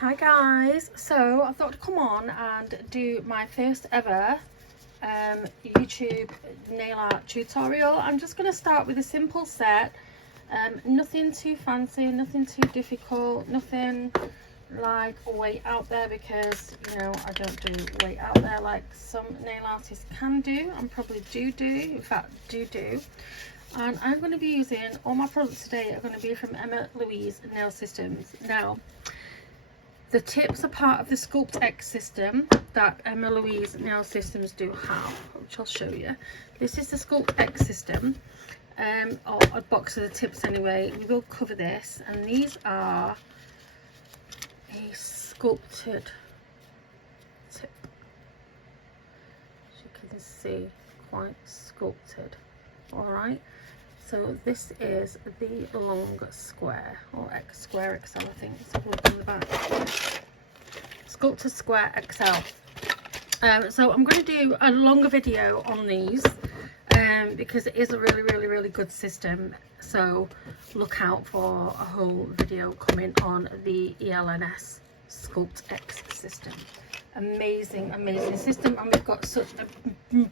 Hi guys, so I thought I'd come on and do my first ever YouTube nail art tutorial. I'm just going to start with a simple set, nothing too fancy, nothing too difficult, nothing like way out there, because you know I don't do way out there like some nail artists can do and probably do, in fact do. And I'm going to be using, all my products today are going to be from Emma Louise Nail Systems. Now the tips are part of the Sculpt X system that Emma Louise Nail Systems do have, which I'll show you. This is the Sculpt X system, or a box of the tips anyway. We will cover this, and these are a sculpted tip. As you can see, quite sculpted. Alright, so this is the long square, or X square XL, I think. Let's have a look on the back. Sculpted Square XL. So I'm going to do a longer video on these because it is a really good system. So look out for a whole video coming on the ELNS Sculpt X system. Amazing system, and we've got such a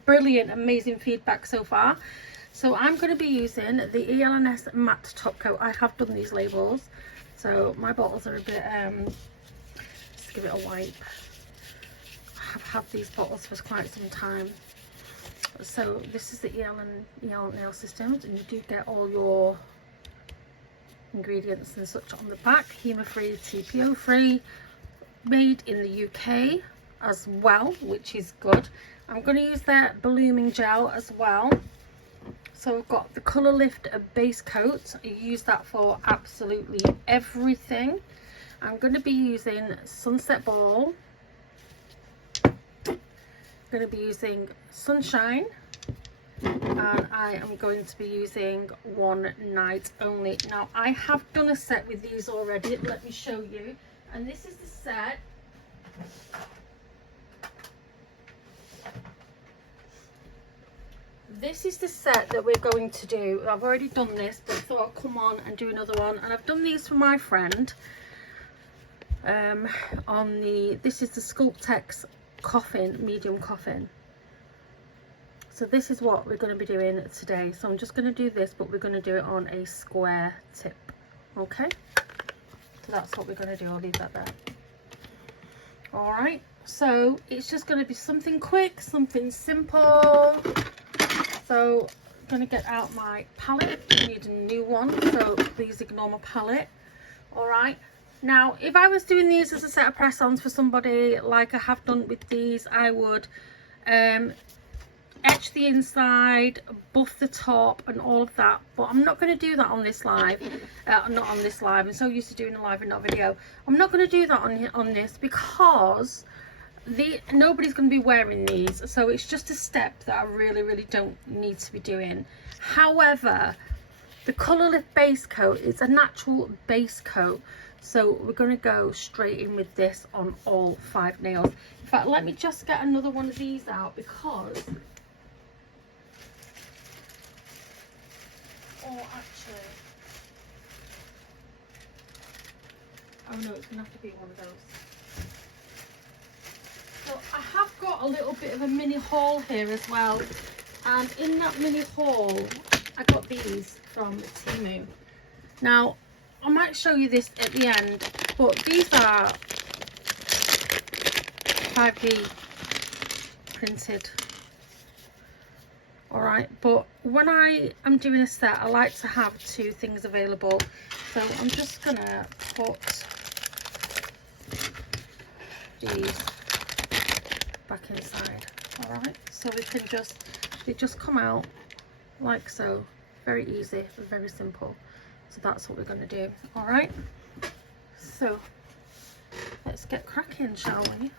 brilliant, amazing feedback so far. So I'm going to be using the ELNS matte top coat. I have done these labels, so my bottles are a bit let's give it a wipe. I have had these bottles for quite some time. So this is the EL Nail Systems, and you do get all your ingredients and such on the back. HEMA free, TPO free, made in the UK as well, which is good. I'm going to use their blooming gel as well. So I've got the Colour Lift base coat. I use that for absolutely everything. I'm going to be using Sunset Ball. I'm going to be using Sunshine. And I am going to be using One Night Only. Now I have done a set with these already. Let me show you. And this is the set. This is the set that we're going to do. I've already done this, but I thought I'd come on and do another one. And I've done these for my friend. This is the Sculpt X coffin, medium coffin. So this is what we're going to be doing today. So I'm just going to do this, but we're going to do it on a square tip. Okay? So that's what we're going to do. I'll leave that there. Alright, so it's just going to be something quick, something simple. So I'm going to get out my palette. I need a new one, so please ignore my palette. Alright, now if I was doing these as a set of press-ons for somebody, like I have done with these, I would etch the inside, buff the top and all of that, but I'm not going to do that on this live. Not on this live. I'm so used to doing a live and not video. I'm not going to do that on this because nobody's going to be wearing these, so it's just a step that I really don't need to be doing. However, the Colour Lift base coat is a natural base coat, so we're going to go straight in with this on all 5 nails. In fact, let me just get another one of these out, because actually, oh no, it's going to have to be one of those. So I have got a little bit of a mini haul here as well, and in that mini haul I got these from Temu. Now I might show you this at the end, but these are 5D printed. Alright, but when I am doing a set, I like to have 2 things available. So I'm just gonna put these back inside. Alright, so they just come out like so. Very easy, very simple. So that's what we're going to do. Alright, so let's get cracking, shall we?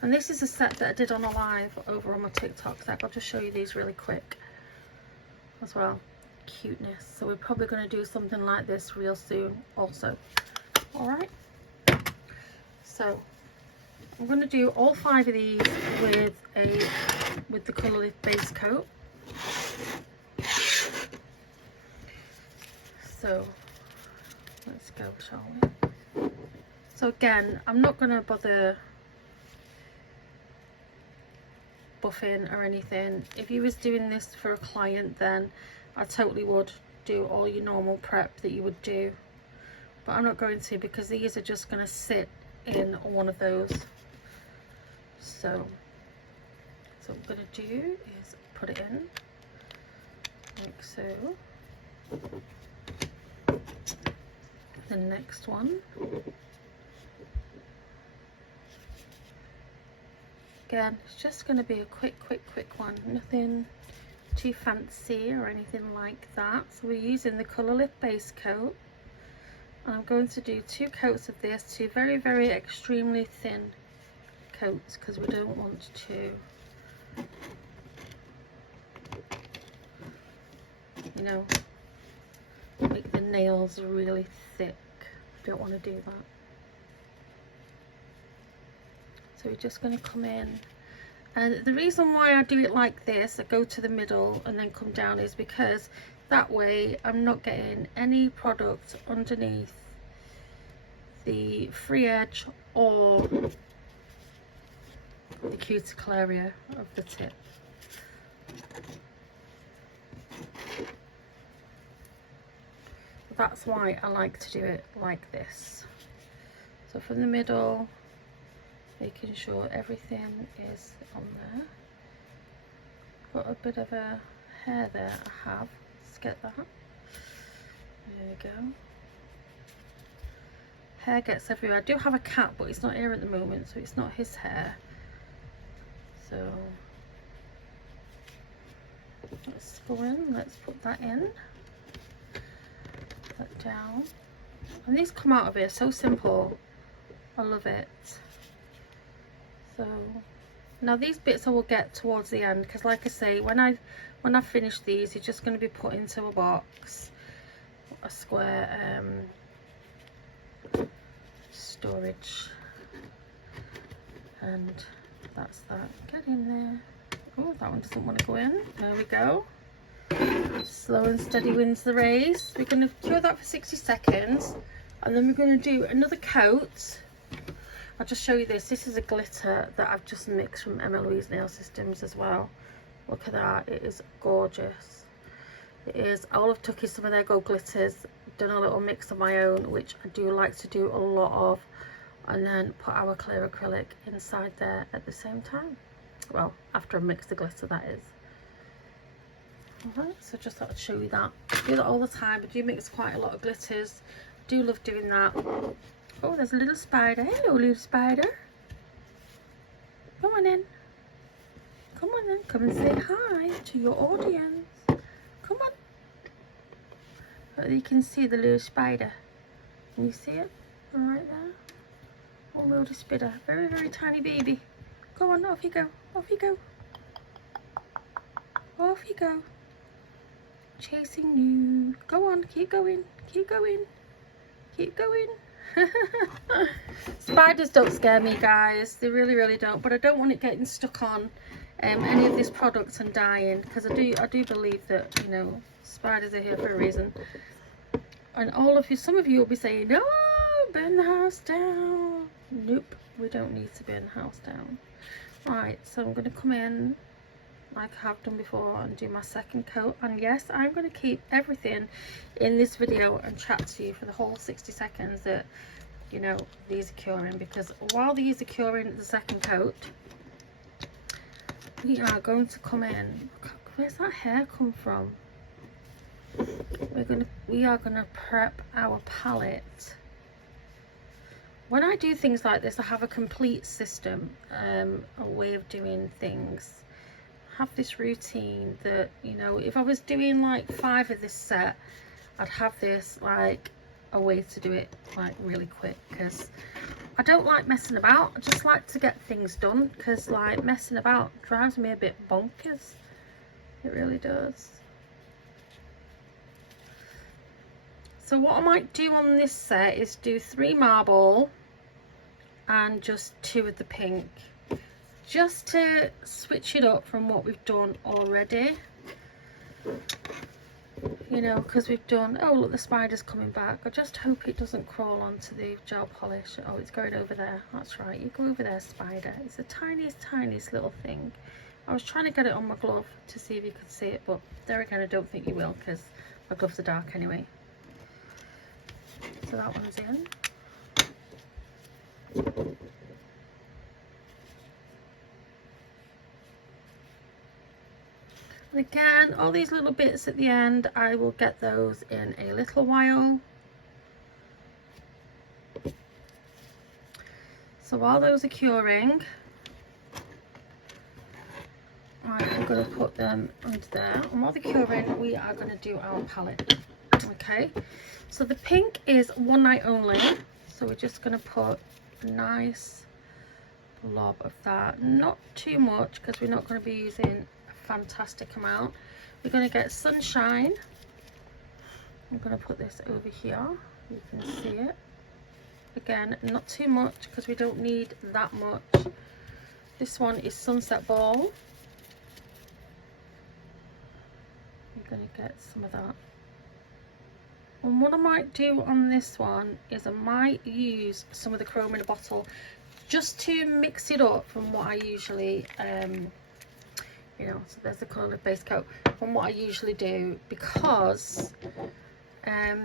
And this is a set that I did on a live over on my TikTok. So I'll just show you these really quick as well. Cuteness. So we're probably going to do something like this real soon also. Alright, so I'm going to do all 5 of these with the Colour Lift base coat. So let's go, shall we? So again, I'm not going to bother buffing or anything. If you was doing this for a client, then I totally would do all your normal prep that you would do, but I'm not going to, because these are just going to sit in one of those. So what I'm going to do is put it in like so. The next one, again, it's just going to be a quick one, nothing too fancy or anything like that. So we're using the Colour Lift base coat, and I'm going to do 2 coats of this, 2 very extremely thin coats, because we don't want to, you know, make the nails really thick. Don't want to do that. So we're just going to come in, and the reason why I do it like this, I go to the middle and then come down, is because that way I'm not getting any product underneath the free edge or the cuticle area of the tip. That's why I like to do it like this. So from the middle, making sure everything is on there. Got a bit of a hair there, I have. Let's get that. There we go. Hair gets everywhere. I do have a cat, but he's not here at the moment, so it's not his hair. So let's go in, let's put that in. That down. And these come out of here so simple. I love it. So now these bits I will get towards the end, because like I say, when I finish these, you're just going to be put into a box, a square storage, and that's that. Get in there. Oh, that one doesn't want to go in. There we go. Slow and steady wins the race. We're going to cure that for 60 seconds, and then we're going to do another coat. I'll just show you this. This is a glitter that I've just mixed from Emma Louise Nail Systems as well. Look at that. It is gorgeous. It is. All I've took is some of their gold glitters, done a little mix of my own, which I do like to do a lot of, and then put our clear acrylic inside there at the same time. Well, after I mix the glitter, that is. Alright, so just thought I'd show you that. I do that all the time. I do mix quite a lot of glitters. I do love doing that. Oh, there's a little spider. Hello, little spider. Come on in. Come on in. Come and say hi to your audience. Come on. Oh, you can see the little spider. Can you see it? Right there. Oh, little spider. Very tiny baby. Go on, off you go. Off you go. Off you go. Chasing you. Go on, keep going. Keep going. Keep going. Spiders don't scare me, guys. They really don't. But I don't want it getting stuck on any of this product and dying, because I do believe that, you know, spiders are here for a reason. And all of you, some of you will be saying, no, burn the house down. Nope, we don't need to burn the house down. Right, so I'm going to come in like I have done before and do my second coat. And yes, I'm going to keep everything in this video and chat to you for the whole 60 seconds that, you know, these are curing, because while these are curing the second coat, we are going to come in. Where's that hair come from? We are gonna prep our palette. When I do things like this, I have a complete system, a way of doing things. I have this routine that, you know, if I was doing like 5 of this set, I'd have this like a way to do it like really quick, because I don't like messing about. I just like to get things done, because like messing about drives me a bit bonkers. It really does. So what I might do on this set is do 3 marble and just 2 of the pink, just to switch it up from what we've done already. you know, because we've done, oh look, the spider's coming back. I just hope it doesn't crawl onto the gel polish. Oh, it's going over there. That's right, you go over there, spider. It's the tiniest little thing. I was trying to get it on my glove to see if you could see it, but there again, I don't think you will because my gloves are dark anyway. So that one's in. And again, all these little bits at the end, I will get those in a little while. So while those are curing, I'm going to put them under there. And while they're curing, we are going to do our palette. Okay, so the pink is one night only. So we're just going to put a nice blob of that. Not too much because we're not going to be using fantastic amount. We're going to get sunshine. I'm going to put this over here, you can see it. Again, not too much because we don't need that much. This one is sunset ball. I'm going to get some of that. And what I might do on this one is I might use some of the chrome in a bottle just to mix it up from what I usually you know, so there's the colour of base coat from what I usually do, because I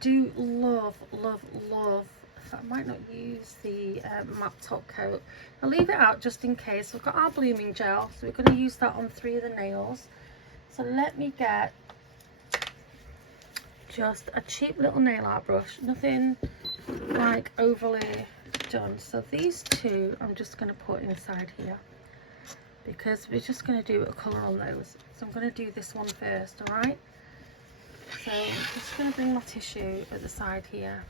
do love, I might not use the matte top coat. I'll leave it out just in case. We've got our blooming gel, so we're going to use that on 3 of the nails. So let me get just a cheap little nail art brush, nothing like overly done. So these 2 I'm just going to put inside here, because we're just going to do a colour on those. So I'm going to do this one first, alright? So I'm just going to bring my tissue at the side here,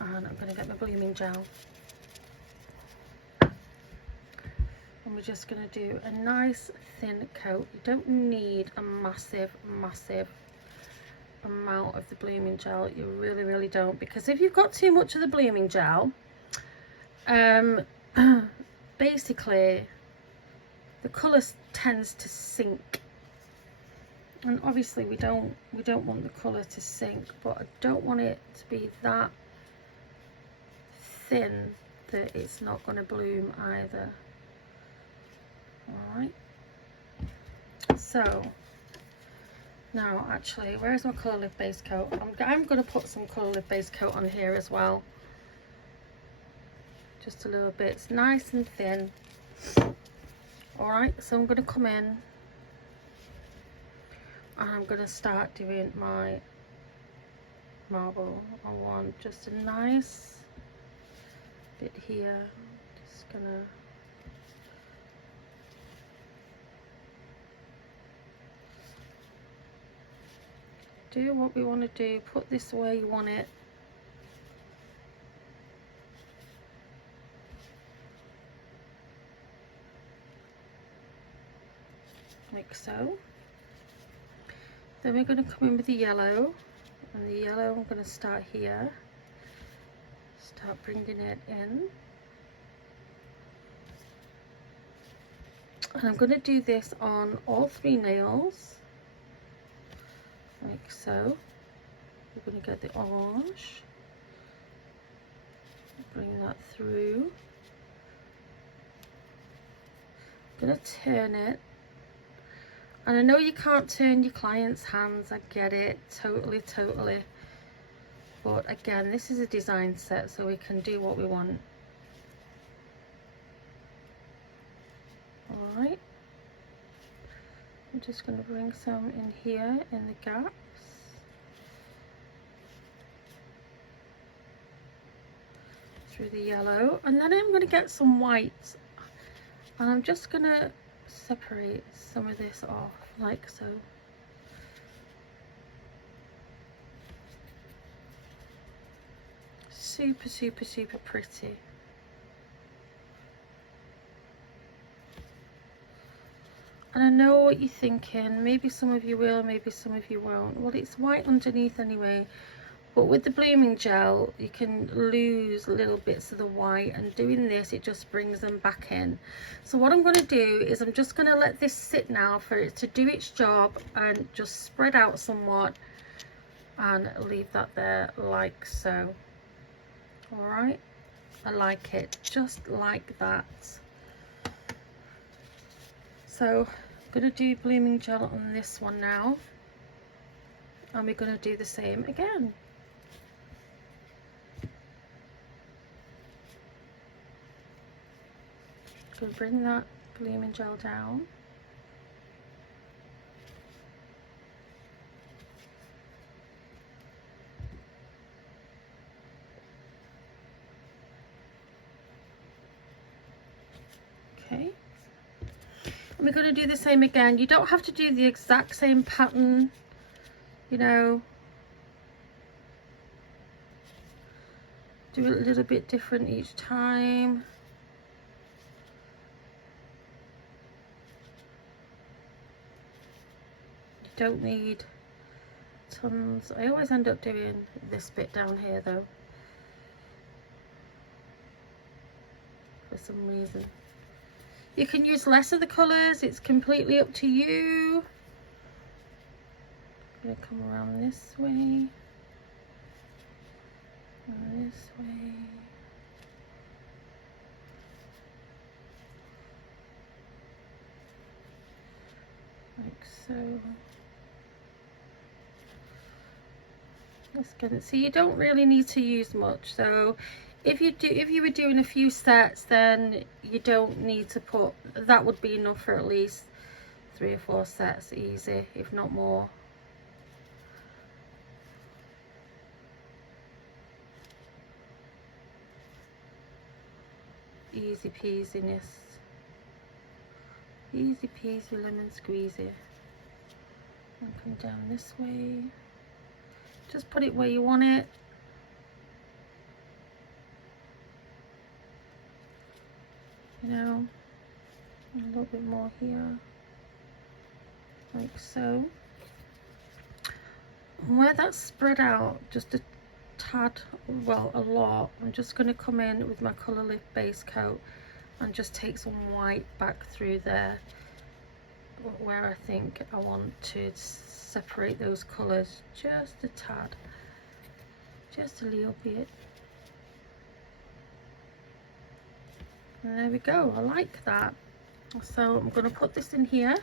and I'm going to get my blooming gel. And we're just going to do a nice thin coat. You don't need a massive amount of the blooming gel. You really don't, because if you've got too much of the blooming gel, basically the colour tends to sink, and obviously we don't want the colour to sink, but I don't want it to be that thin that it's not going to bloom either. Alright, so now actually, where's my colour lift base coat? I'm going to put some colour lift base coat on here as well, just a little bit. It's nice and thin. Alright, so I'm going to come in and I'm going to start doing my marble. I want just a nice bit here. Just going to do what we want to do. Put this where you want it. Like so. Then we're going to come in with the yellow, and the yellow I'm going to start here, start bringing it in, and I'm going to do this on all 3 nails, like so. We're going to get the orange, bring that through, I'm going to turn it. And I know you can't turn your client's hands, I get it, totally. But again, this is a design set, so we can do what we want. Alright. I'm just going to bring some in here, in the gaps. Through the yellow. And then I'm going to get some white. And I'm just going to separate some of this off like so. Super pretty. And I know what you're thinking, maybe some of you will, maybe some of you won't. Well, it's white underneath anyway. But with the blooming gel, you can lose little bits of the white, and doing this, it just brings them back in. So what I'm going to do is I'm just going to let this sit now for it to do its job and just spread out somewhat and leave that there like so. All right, I like it just like that. So I'm going to do blooming gel on this one now, and we're going to do the same again. Going to bring that blooming gel down. Okay. And we're going to do the same again. You don't have to do the exact same pattern, you know. Do it a little bit different each time. Don't need tons. I always end up doing this bit down here though, for some reason. You can use less of the colours, it's completely up to you. I'm going to come around this way and this way. Like so. Let's get it. So you don't really need to use much. So if you were doing a few sets, then you don't need to put, that would be enough for at least 3 or 4 sets, easy, if not more. Easy peasiness. Easy peasy lemon squeezy. And come down this way. Just put it where you want it. You know, a little bit more here, like so. And where that's spread out just a tad, well, a lot, I'm just going to come in with my colour lift base coat and just take some white back through there where I think I want to separate those colours just a tad, just a little bit. And there we go, I like that. So I'm going to put this in here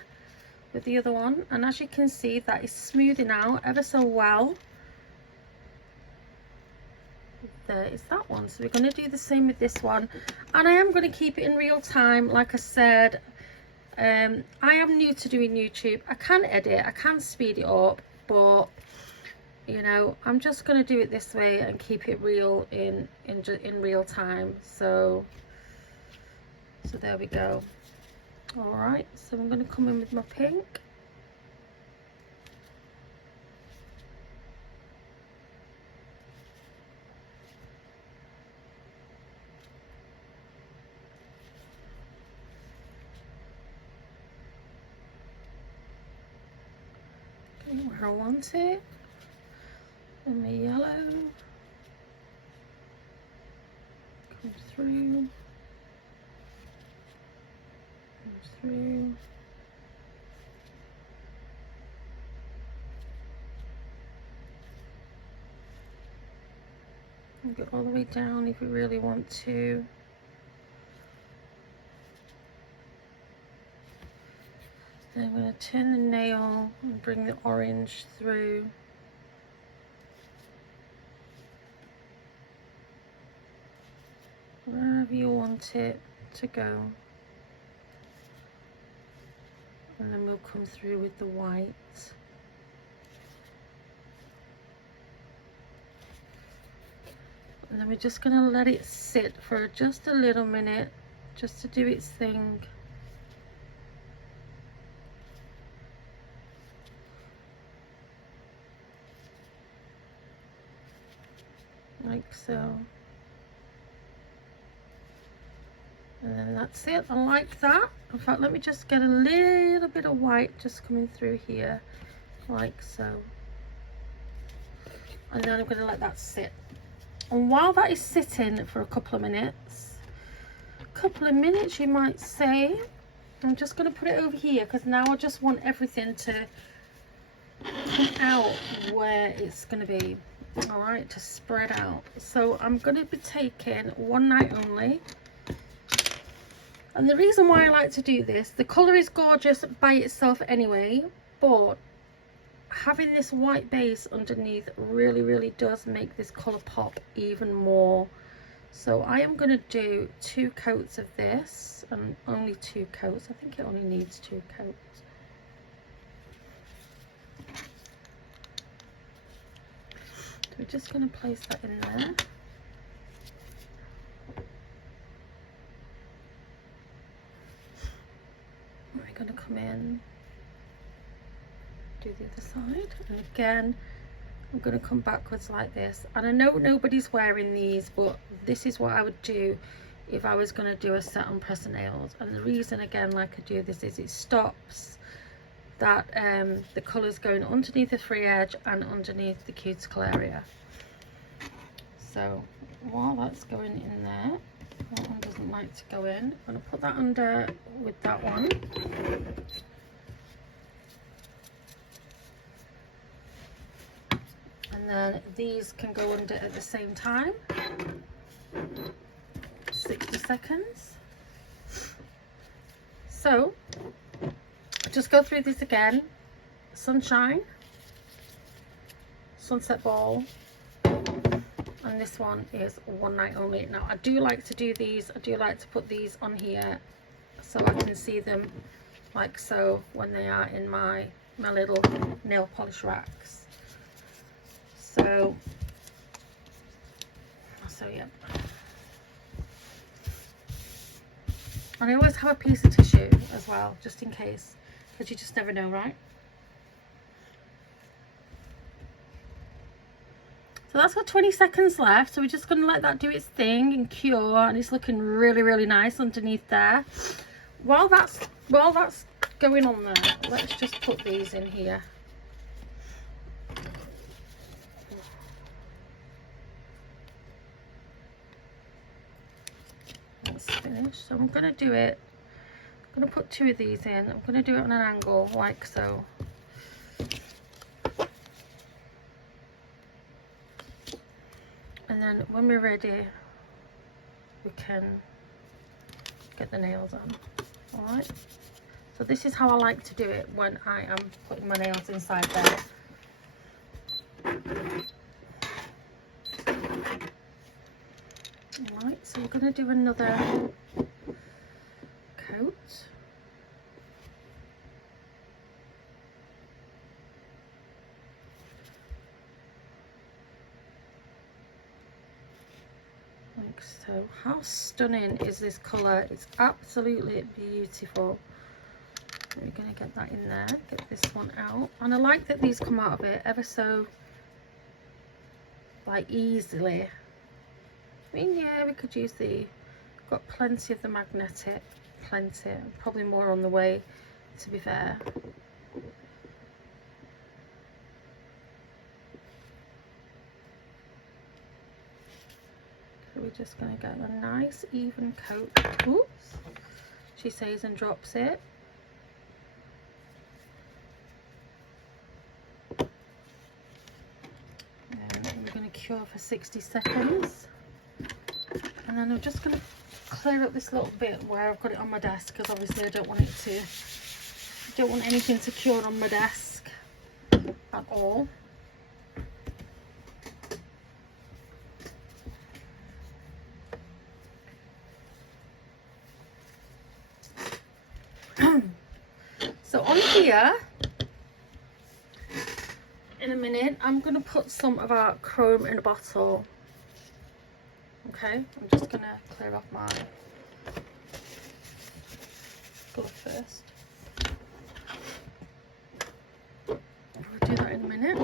with the other one, and as you can see, that is smoothing out ever so well. There is that one. So we're going to do the same with this one, and I am going to keep it in real time. Like I said, I am new to doing YouTube. I can edit, I can speed it up, but you know, I'm just going to do it this way and keep it real in real time. So there we go. All right, so I'm going to come in with my pink. Okay, where I want it. And my yellow comes through. Through. And go all the way down if you really want to. Then I'm going to turn the nail and bring the orange through. Wherever you want it to go. And then we'll come through with the white. And then we're just going to let it sit for just a little minute, just to do its thing. Like so. And then that's it. I like that. In fact, let me just get a little bit of white just coming through here, like so. and then I'm going to let that sit. And while that is sitting for a couple of minutes you might say, I'm just going to put it over here because now I just want everything to come out where it's going to be. All right, to spread out. So I'm going to be taking One Night Only. And the reason why I like to do this, the colour is gorgeous by itself anyway, but having this white base underneath really does make this colour pop even more. So I am going to do 2 coats of this, and only 2 coats. I think it only needs 2 coats. So we're just going to place that in there. We're going to come in, do the other side, and again I'm going to come backwards like this. And I know nobody's wearing these, but this is what I would do if I was going to do a set on press and nails. And the reason again like I do this is it stops that the colours going underneath the free edge and underneath the cuticle area. So while that's going in there, that one doesn't like to go in, I'm going to put that under with that one. And then these can go under at the same time. 60 seconds. So just go through this again. Sunshine, Sunset Ball, and this one is One Night Only. Now I do like to do these, I do like to put these on here so I can see them like so when they are in my little nail polish racks. So yeah. And I always have a piece of tissue as well, just in case, because you just never know, right? So that's got 20 seconds left, so we're just going to let that do its thing and cure, and it's looking really nice underneath there. While that's going on there, let's just put these in here. That's finished. So I'm going to do it, I'm going to put 2 of these in. I'm going to do it on an angle like so. And then when we're ready, we can get the nails on. Alright, so this is how I like to do it when I am putting my nails inside there. Alright, so we're going to do another coat. Like so. How stunning is this colour? It's absolutely beautiful. We're going to get that in there, get this one out. And I like that these come out of it ever so like easily. I mean, yeah, we could use got plenty of the magnetic, plenty, probably more on the way, to be fair. So we're just going to get a nice even coat. Oops, she says, and drops it. And we're going to cure for 60 seconds. And then I'm just going to clear up this little bit where I've got it on my desk, because obviously I don't want anything to cure on my desk at all. So on here, in a minute, I'm going to put some of our chrome in a bottle. Okay, I'm just going to clear off my glove first. We'll do that in a minute.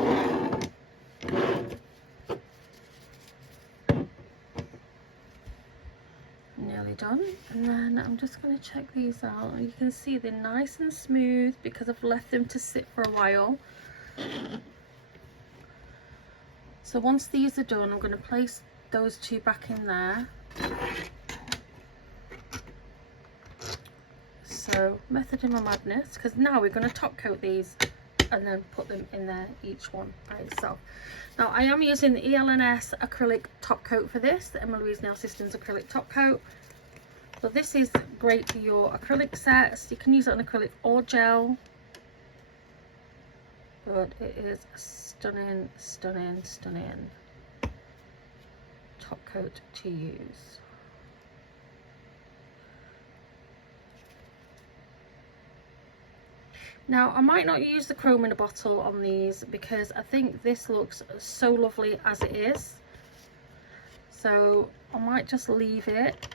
Nearly done. And then I'm just going to check these out. You can see they're nice and smooth because I've left them to sit for a while. So once these are done, I'm going to place those two back in there. So method in my madness, because now we're going to top coat these and then put them in there, each one by itself. Now I am using the ELNS acrylic top coat for this, the Emma Louise Nail Systems acrylic top coat. So this is great for your acrylic sets. You can use it on acrylic or gel, but it is stunning, stunning, stunning top coat to use. Now I might not use the chrome in a bottle on these because I think this looks so lovely as it is, so I might just leave it.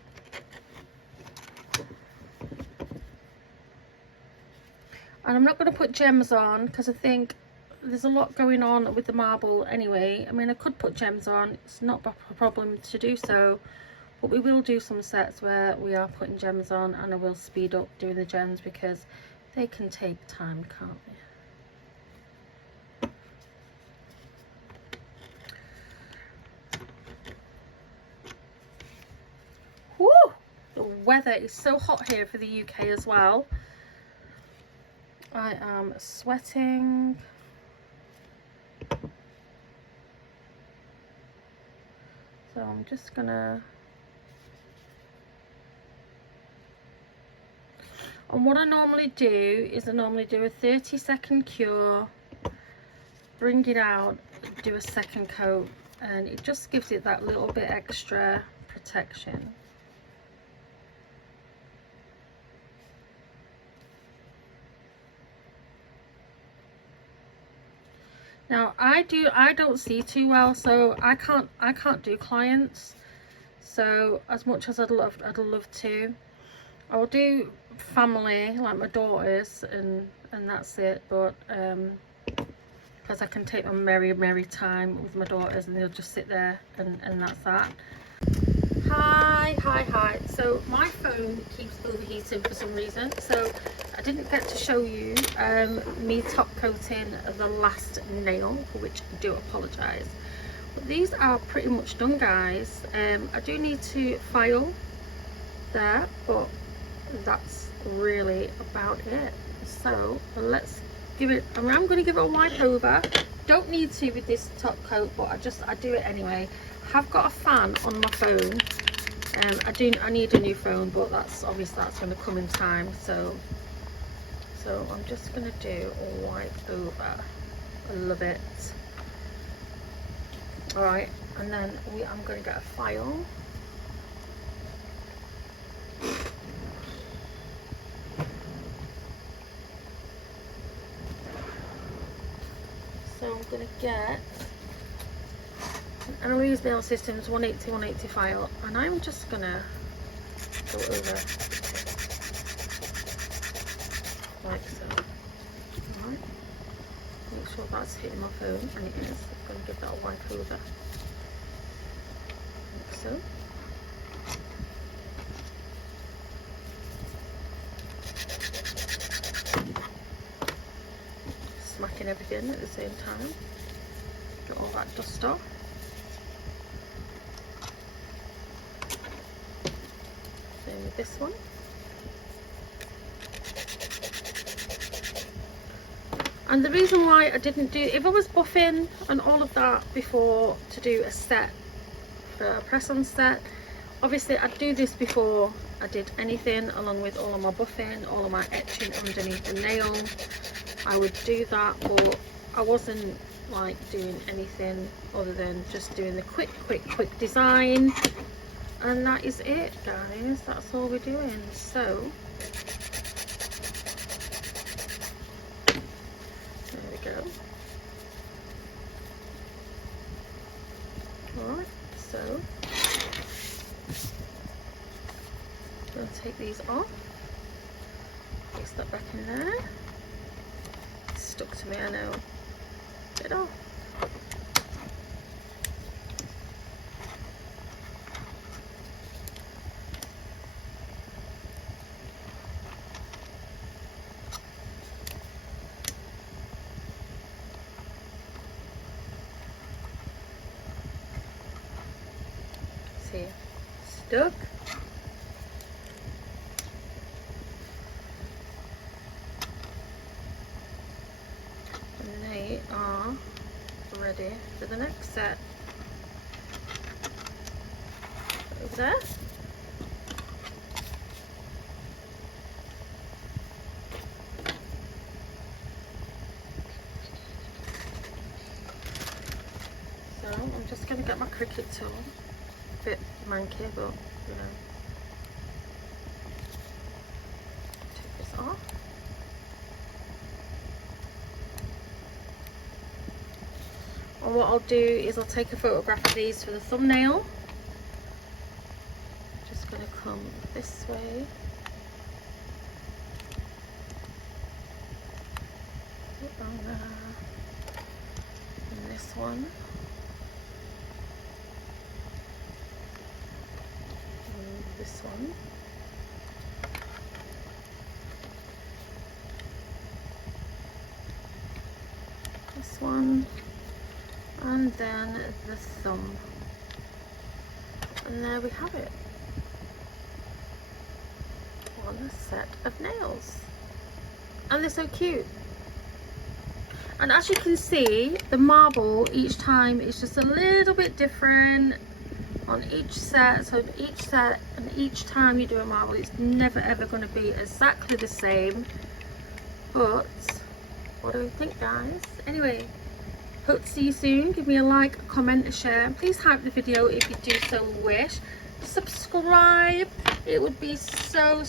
And I'm not going to put gems on because I think there's a lot going on with the marble anyway. I mean, I could put gems on, it's not a problem to do so, but we will do some sets where we are putting gems on, and I will speed up doing the gems because they can take time, can't they? Woo! The weather is so hot here for the UK as well. I am sweating. So I'm just gonna, and what I normally do is I normally do a 30-second cure, bring it out, do a second coat, and it just gives it that little bit extra protection. Now I don't see too well, so I can't do clients. So as much as I'd love to, I'll do family like my daughters, and that's it. But because I can take my merry time with my daughters, and they'll just sit there, and that's that. Hi. So my phone keeps overheating for some reason, so I didn't get to show you me top coating the last nail, for which I do apologise. But these are pretty much done, guys. I do need to file there, but that's really about it. So let's give it, I mean, I'm going to give it a wipe over. Don't need to with this top coat, but I do it anyway. Have got a fan on my phone. I need a new phone, but that's obviously going to come in time. So I'm just going to do a wipe over. I love it. All right, and then I'm going to get a file. So I'm going to get Emma Louise Nail Systems 180 file, and I'm just gonna go over like so. Alright, make sure that's hitting my phone, and it is. I'm gonna give that a wipe over like so. Smacking everything at the same time, get all that dust off. With this one, and the reason why I didn't do, if I was buffing and all of that before to do a set for a press-on set, obviously I'd do this before I did anything, along with all of my buffing, all of my etching underneath the nail. I would do that, but I wasn't like doing anything other than just doing the quick design. And that is it, guys. That's all we're doing. So there we go. Alright, so I'm going to take these off. Place that back in there. It's stuck to me, I know. Get it off. duck. And they are ready for the next set. Over there. So I'm just going to get my Cricut tool. A bit manky, but you know. Take this off. And what I'll do is I'll take a photograph of these for the thumbnail. Just going to come this way. And this one. And this one. This one. And then the thumb. And there we have it. One set of nails. And they're so cute. And as you can see, the marble each time is just a little bit different on each set. So each set and each time you do a marble, it's never ever going to be exactly the same. But what do we think, guys? Anyway, hope to see you soon. Give me a like, a comment, a share, and please hype the video if you do so wish. Subscribe, it would be so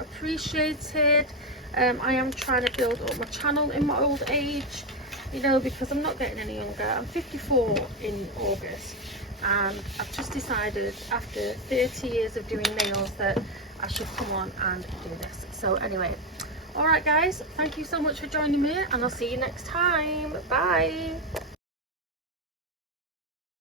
appreciated. I am trying to build up my channel in my old age, you know, because I'm not getting any younger. I'm 54 in August, and I've just decided after 30 years of doing nails that I should come on and do this. So anyway, alright guys, thank you so much for joining me, and I'll see you next time. Bye.